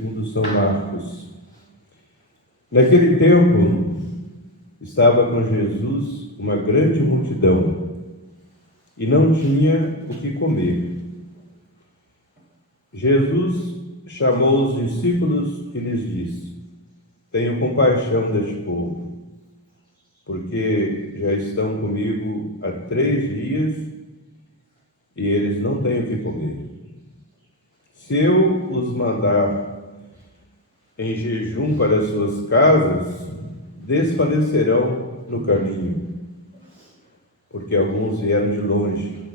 segundo São Marcos. Naquele tempo, estava com Jesus uma grande multidão e não tinha o que comer. Jesus chamou os discípulos e lhes disse: Tenho compaixão deste povo, porque já estão comigo há 3 dias e eles não têm o que comer. Se eu os mandar em jejum para as suas casas, desfalecerão no caminho, porque alguns vieram de longe.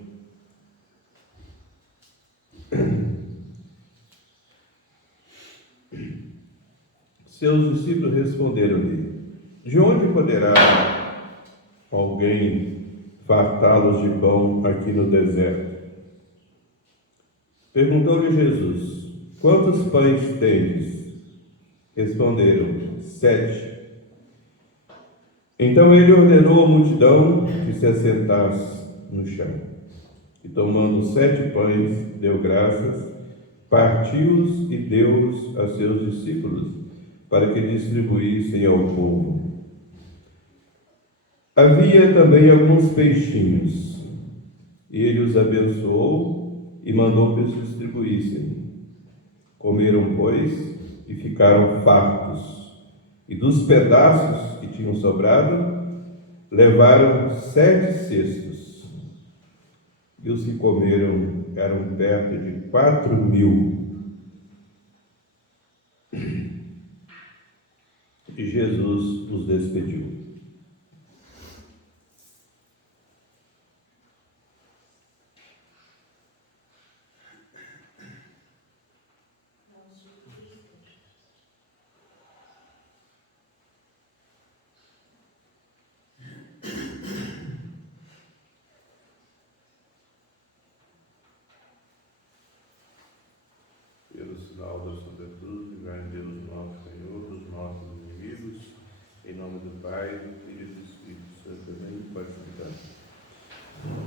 Seus discípulos responderam-lhe: De onde poderá alguém fartá-los de pão aqui no deserto? Perguntou-lhe Jesus: Quantos pães tendes? Responderam: 7. Então ele ordenou à multidão que se assentasse no chão. E tomando 7 pães, deu graças, partiu-os e deu-os a seus discípulos, para que distribuíssem ao povo. Havia também alguns peixinhos, e ele os abençoou e mandou que os distribuíssem. Comeram, pois, e ficaram fartos, e dos pedaços que tinham sobrado, levaram 7 cestos. E os que comeram eram perto de 4.000. E Jesus os despediu. Pelo sinal da Santa Cruz, livrai Deus nosso Senhor dos nossos inimigos, em nome do Pai, do Filho e do Espírito Santo. Amém. Pode ficar.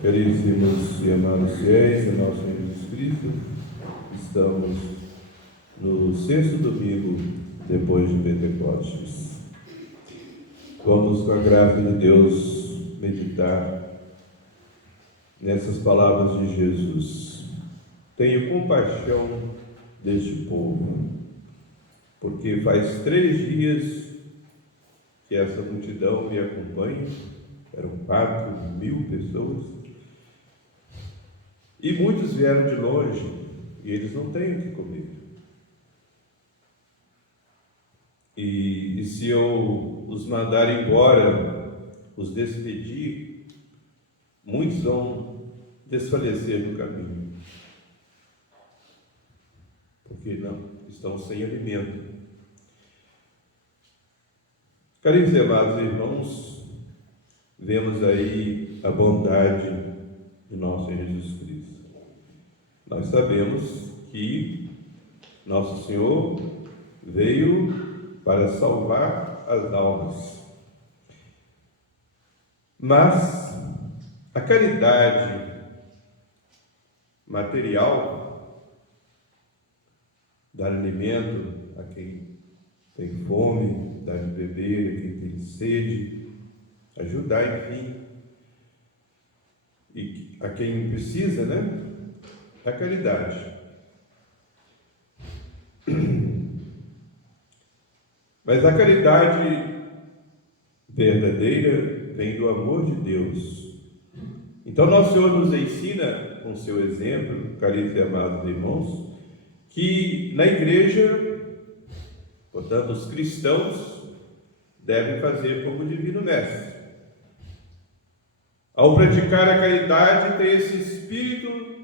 Caríssimos e amados fiéis de nosso Senhor Jesus Cristo, estamos no 6º domingo depois de Pentecostes. Vamos, com a graça de Deus, meditar nessas palavras de Jesus. Tenho compaixão deste povo, porque faz 3 dias que essa multidão me acompanha, eram 4.000 pessoas, e muitos vieram de longe, e eles não têm o que comer. E se eu os mandar embora, os despedir, muitos vão desfalecer no caminho, porque não estão sem alimento. Caríssimos e amados irmãos, vemos aí a bondade de nosso Senhor Jesus Cristo. Nós sabemos que nosso Senhor veio para salvar as almas. Mas a caridade material, dar alimento a quem tem fome, dar de beber a quem tem sede, ajudar, enfim, e a quem precisa, né? A caridade. Mas a caridade verdadeira vem do amor de Deus. Então, nosso Senhor nos ensina, com seu exemplo, caríssimos e amados irmãos, que na igreja, portanto, os cristãos devem fazer como o Divino Mestre. Ao praticar a caridade, tem esse espírito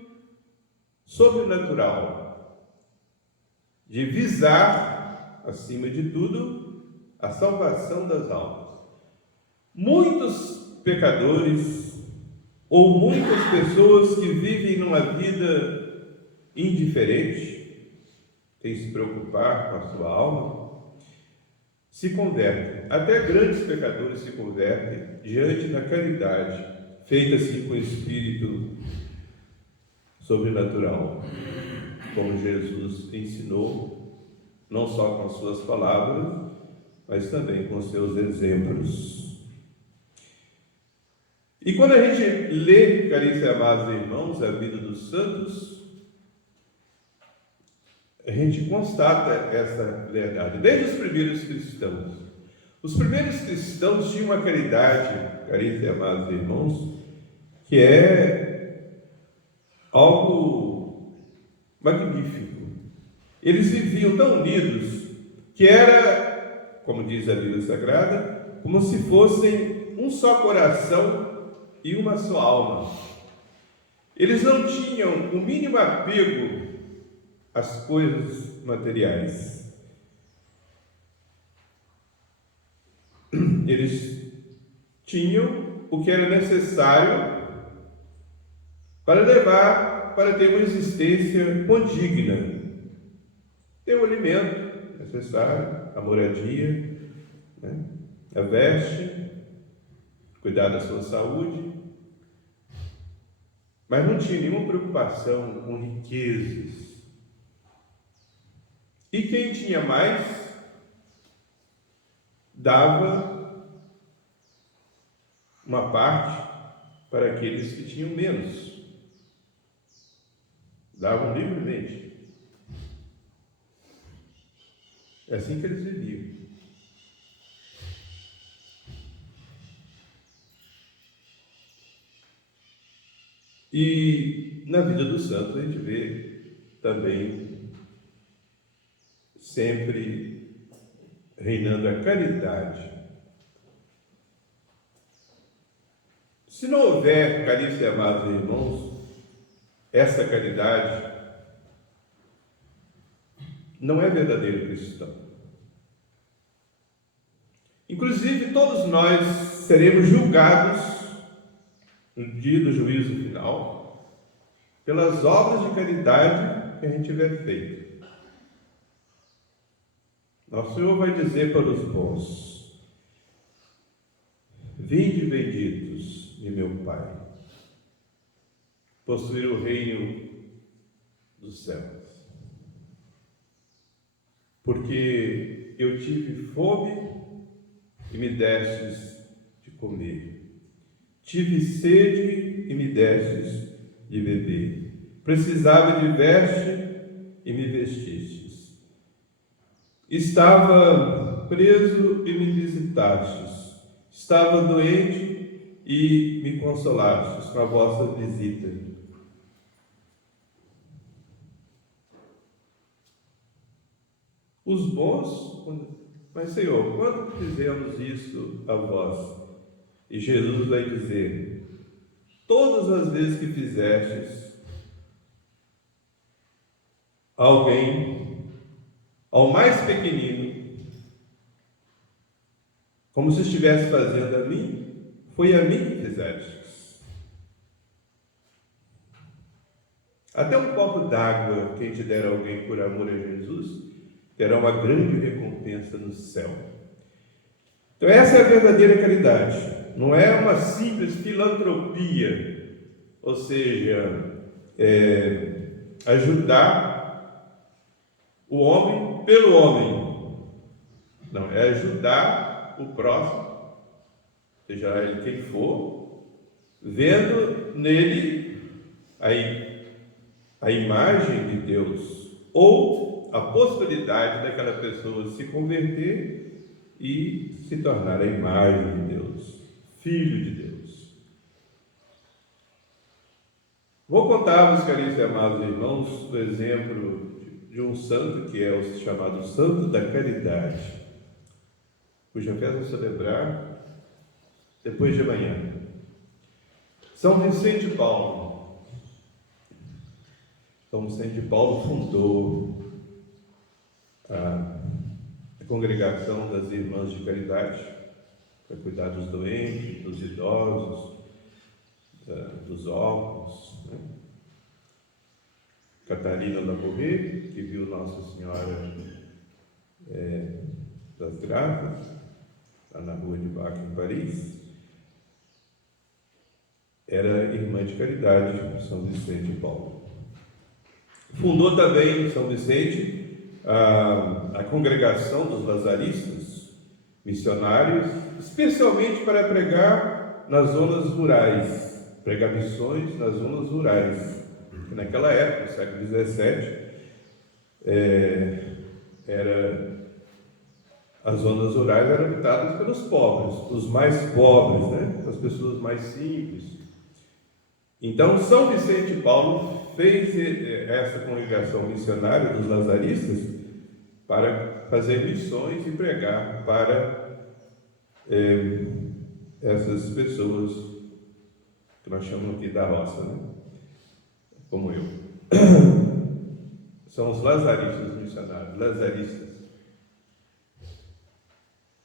sobrenatural de visar, acima de tudo, a salvação das almas. Muitos pecadores ou muitas pessoas que vivem numa vida indiferente, sem se preocupar com a sua alma, se convertem. Até grandes pecadores se convertem diante da caridade, feita assim com espírito sobrenatural, como Jesus ensinou não só com as suas palavras, mas também com os seus exemplos. E quando a gente lê, caríssimos e amados irmãos, a vida dos santos, a gente constata essa verdade. Desde os primeiros cristãos. Os primeiros cristãos tinham uma caridade, caríssimos e amados irmãos, que é algo magnífico. Eles viviam tão unidos que era, como diz a Bíblia Sagrada, como se fossem um só coração e uma só alma. Eles não tinham o mínimo apego às coisas materiais. Eles tinham o que era necessário para ter uma existência condigna. Ter o alimento necessário, a moradia, né? A veste, cuidar da sua saúde. Mas não tinha nenhuma preocupação com riquezas. E quem tinha mais, dava uma parte para aqueles que tinham menos. Davam livremente. É assim que eles viviam. E na vida dos santos a gente vê também sempre reinando a caridade. Se não houver, caríssimos e amados irmãos, essa caridade, não é verdadeiro cristão. Inclusive, todos nós seremos julgados no dia do juízo final pelas obras de caridade que a gente tiver feito. Nosso Senhor vai dizer para os bons: vinde benditos de meu Pai, possuir o reino dos céus. Porque eu tive fome e me destes de comer. Tive sede e me destes de beber. Precisava de veste e me vestistes. Estava preso e me visitastes. Estava doente e me consolastes com a vossa visita. Os bons, mas Senhor, quando fizemos isso a vós? E Jesus vai dizer: todas as vezes que fizestes alguém, ao mais pequenino, como se estivesse fazendo a mim, foi a mim que fizestes. Até um copo d'água, quem te der a alguém por amor a Jesus, terá uma grande recompensa no céu. Então essa é a verdadeira caridade. Não é uma simples filantropia, ou seja, ajudar o homem pelo homem. Não, é ajudar o próximo, seja ele quem for, vendo nele a imagem de Deus, ou a possibilidade daquela pessoa se converter e se tornar a imagem de Deus, filho de Deus. Vou contar-vos, caríssimos e amados irmãos, o exemplo de um santo que é o chamado Santo da Caridade, cuja festa vou celebrar depois de amanhã. São Vicente de Paulo. São Vicente de Paulo fundou a congregação das Irmãs de Caridade para cuidar dos doentes, dos idosos, dos órfãos, né? Catarina Labouré, que viu Nossa Senhora das Graças, lá na rua de Bac, em Paris, era irmã de caridade de São Vicente de Paulo. Fundou também São Vicente a congregação dos lazaristas, missionários, especialmente para pregar nas zonas rurais, pregar missões nas zonas rurais, que naquela época, no século XVII, as zonas rurais eram habitadas pelos pobres, os mais pobres, né? As pessoas mais simples. Então, São Vicente de Paulo fez essa congregação missionária dos lazaristas para fazer missões e pregar para essas pessoas que nós chamamos aqui da roça, né? Como eu. São os lazaristas missionários, lazaristas.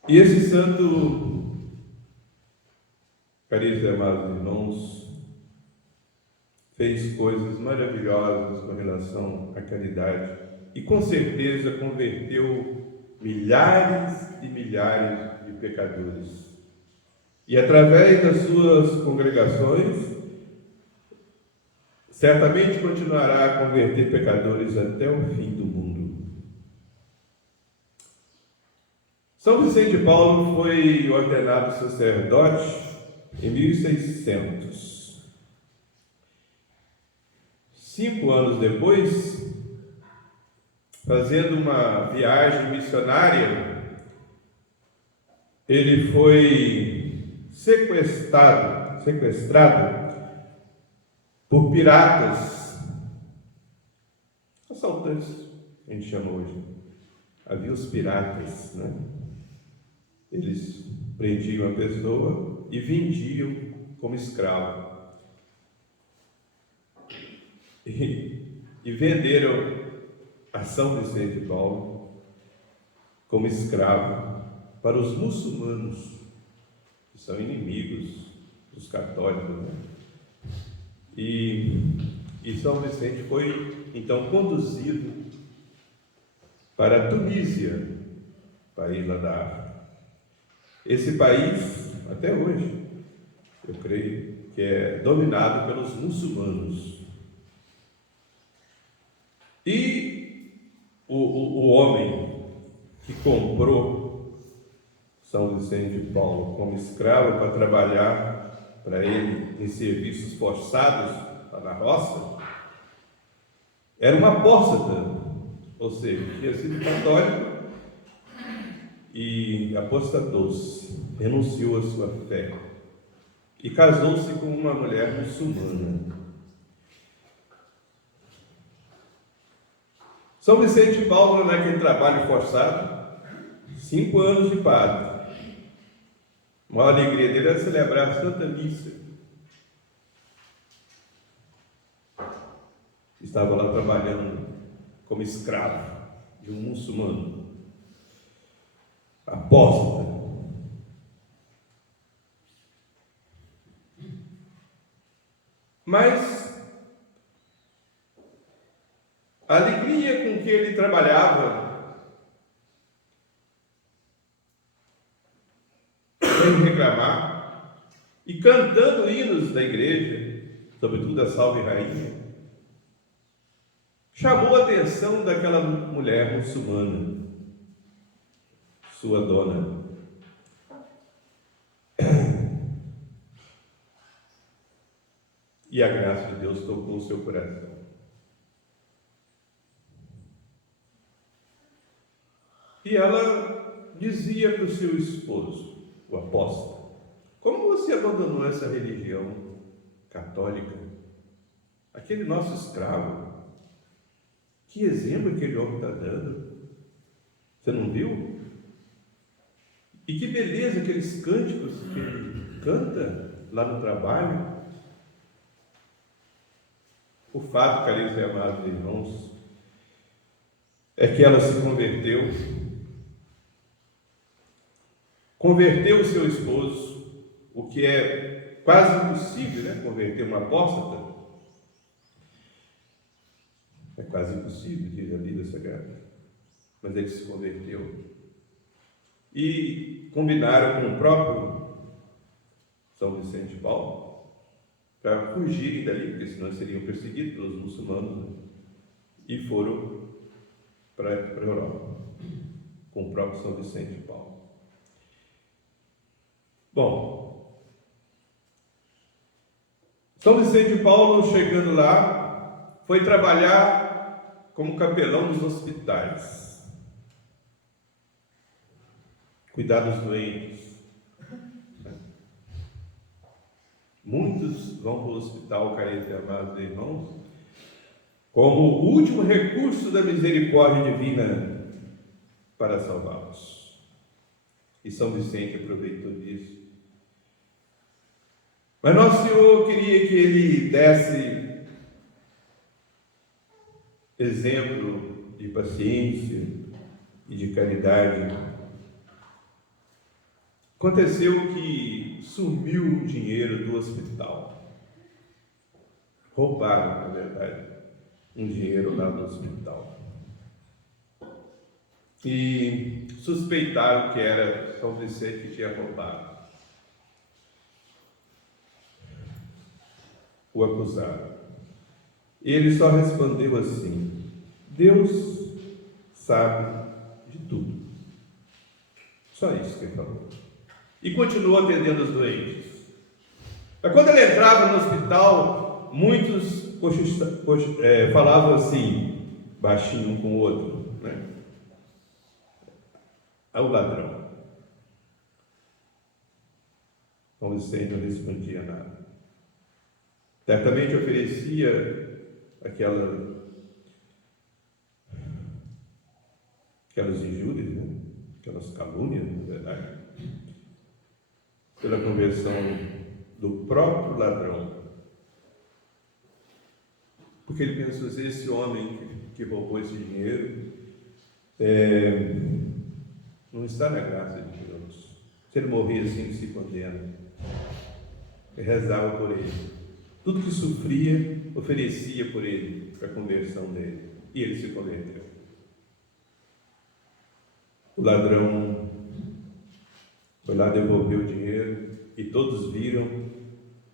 E esse santo, caríssimos e amados irmãos, fez coisas maravilhosas com relação à caridade e com certeza converteu milhares e milhares de pecadores. E através das suas congregações, certamente continuará a converter pecadores até o fim do mundo. São Vicente de Paulo foi ordenado sacerdote em 1600. 5 anos depois, fazendo uma viagem missionária, ele foi sequestrado por piratas, assaltantes, a gente chama hoje. Havia os piratas, né? Eles prendiam a pessoa e vendiam como escravo. E venderam a São Vicente de Paulo como escravo para os muçulmanos, que são inimigos dos católicos, né? E São Vicente foi então conduzido para a Tunísia, país lá da África. Esse país, até hoje, eu creio que é dominado pelos muçulmanos. E o homem que comprou São Vicente de Paulo como escravo para trabalhar para ele em serviços forçados lá na roça, era um apóstata, ou seja, tinha sido católico e apostatou-se, renunciou à sua fé e casou-se com uma mulher muçulmana. São Vicente de Paulo, naquele trabalho forçado, 5 anos de padre. A maior alegria dele era celebrar a Santa Missa. Estava lá trabalhando como escravo de um muçulmano, apóstata. Mas a alegria com que ele trabalhava, sem reclamar, e cantando hinos da igreja, sobretudo a Salve Rainha, chamou a atenção daquela mulher muçulmana, sua dona. E a graça de Deus tocou o seu coração. E ela dizia para o seu esposo, o apóstolo: como você abandonou essa religião católica? Aquele nosso escravo, que exemplo aquele homem está dando? Você não viu? E que beleza aqueles cânticos que ele canta lá no trabalho. O fato, caríssimos e amados irmãos, é que ela se converteu o seu esposo, o que é quase impossível, né? Converter uma apóstata. É quase impossível, diz a Bíblia Sagrada. Mas ele se converteu. E combinaram com o próprio São Vicente de Paulo para fugirem dali, porque senão seriam perseguidos pelos muçulmanos, né? E foram para a Europa, com o próprio São Vicente de Paulo. Bom, São Vicente de Paulo, chegando lá, foi trabalhar como capelão dos hospitais, cuidar dos doentes. Muitos vão para o hospital, caríssimos e amados irmãos, como o último recurso da misericórdia divina para salvá-los. E São Vicente aproveitou disso. Mas Nosso Senhor queria que ele desse exemplo de paciência e de caridade. Aconteceu que sumiu o dinheiro do hospital. Roubaram, na verdade, um dinheiro lá do hospital. E suspeitaram que era São Vicente que tinha roubado. O acusaram. Ele só respondeu assim: Deus sabe de tudo. Só isso que ele falou. E continuou atendendo os doentes. Mas quando ele entrava no hospital, muitos falavam assim, baixinho um com o outro, né? É o ladrão. São Vicente não respondia nada. Certamente oferecia aquelas injúrias, né? Aquelas calúnias, na verdade, pela conversão do próprio ladrão. Porque ele pensou assim: esse homem que roubou esse dinheiro não está na graça de Deus. Se ele morrer assim, se condena. Ele rezava por ele. Tudo que sofria, oferecia por ele, para a conversão dele. E ele se converteu. O ladrão foi lá devolver o dinheiro e todos viram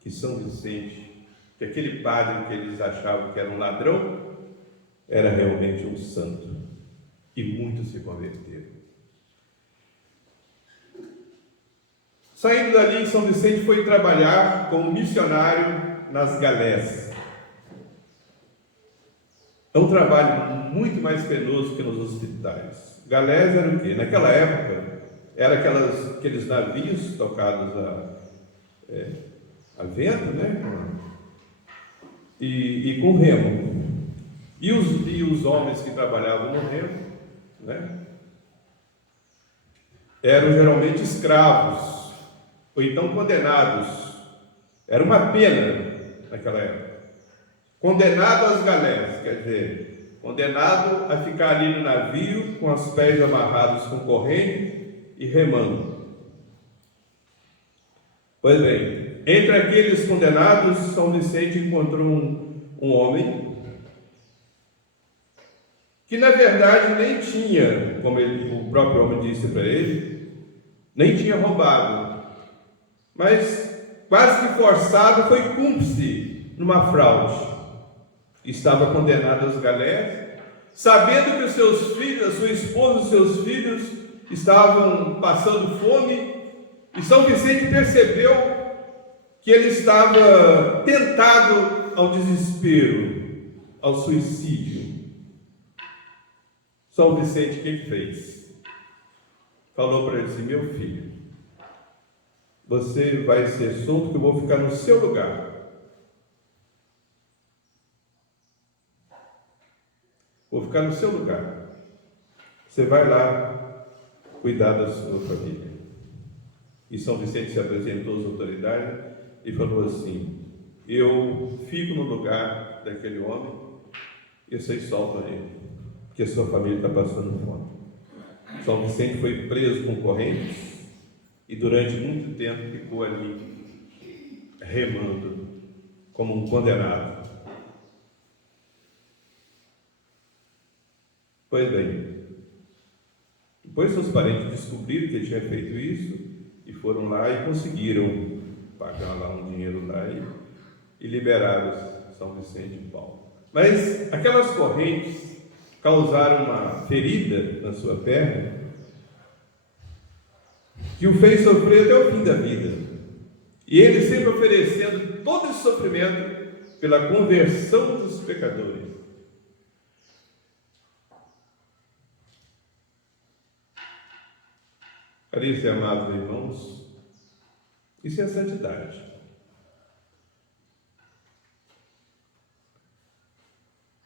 que São Vicente, que aquele padre que eles achavam que era um ladrão, era realmente um santo. E muitos se converteram. Saindo dali, São Vicente foi trabalhar como missionário nas galés. É um trabalho muito mais penoso que nos hospitais. Galés era o quê? Naquela época, era aqueles navios tocados a vento, né? E com remo. E os homens que trabalhavam no remo, né? Eram geralmente escravos, ou então condenados. Era uma pena naquela época. Condenado às galés, quer dizer, condenado a ficar ali no navio com os pés amarrados com corrente e remando. Pois bem, entre aqueles condenados, São Vicente encontrou um homem que na verdade nem tinha, como o próprio homem disse para ele, nem tinha roubado, mas quase que forçado foi cúmplice numa fraude. Estava condenado às galés, sabendo que os seus filhos, a sua esposa e os seus filhos estavam passando fome, e São Vicente percebeu que ele estava tentado ao desespero, ao suicídio. São Vicente, o que fez? Falou para ele assim: meu filho, você vai ser solto, que eu vou ficar no seu lugar. Vou ficar no seu lugar. Você vai lá cuidar da sua família. E São Vicente se apresentou às autoridades e falou assim: eu fico no lugar daquele homem e vocês soltam ele, porque a sua família está passando fome. São Vicente foi preso com correntes e durante muito tempo ficou ali remando como um condenado. Pois bem, depois seus parentes descobriram que ele tinha feito isso e foram lá e conseguiram pagar lá um dinheiro lá e liberaram São Vicente de Paulo. Mas aquelas correntes causar uma ferida na sua perna, que o fez sofrer até o fim da vida. E ele sempre oferecendo todo esse sofrimento pela conversão dos pecadores. Caríssimos e amados irmãos, isso é santidade.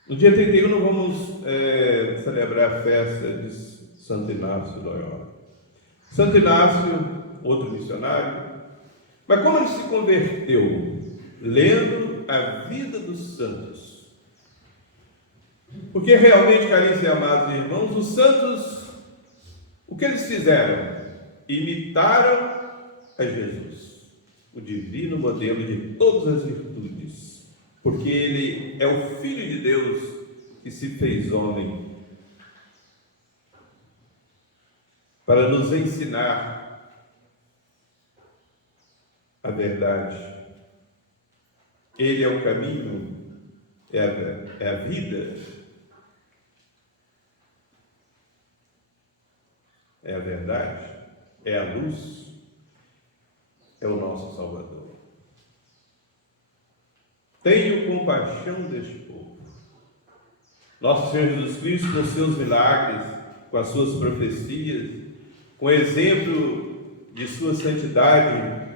No dia 31 vamos celebrar a festa de Santo Inácio de Loyola. Santo Inácio, outro missionário, mas como ele se converteu? Lendo a vida dos santos. Porque realmente, caríssimos e amados irmãos, os santos, o que eles fizeram? Imitaram a Jesus, o divino modelo de todas as virtudes, porque ele é o Filho de Deus que se fez homem para nos ensinar a verdade. Ele é o caminho, é a vida, é a verdade, é a luz, é o nosso Salvador. Tenho compaixão deste povo. Nosso Senhor Jesus Cristo, com seus milagres, com as suas profecias, com o exemplo de sua santidade,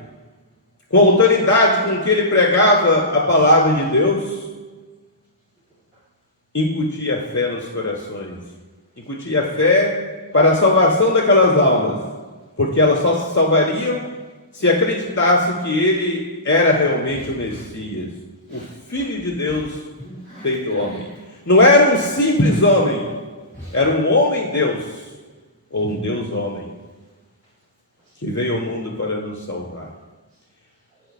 com a autoridade com que ele pregava a palavra de Deus, incutia fé nos corações, incutia fé para a salvação daquelas almas, porque elas só se salvariam se acreditassem que ele era realmente o Messias, o Filho de Deus feito homem. Não era um simples homem, era um homem-deus, ou um Deus-homem, que veio ao mundo para nos salvar.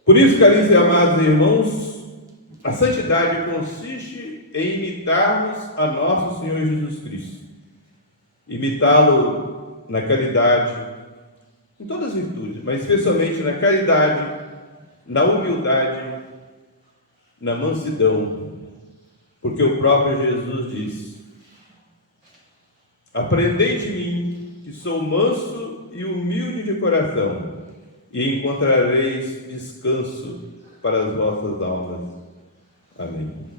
Por isso, caríssimos e amados irmãos, a santidade consiste em imitarmos a nosso Senhor Jesus Cristo, imitá-lo na caridade, em todas as virtudes, mas especialmente na caridade, na humildade, na mansidão, porque o próprio Jesus disse: aprendei de mim, que sou manso e humilde de coração, e encontrareis descanso para as vossas almas. Amém.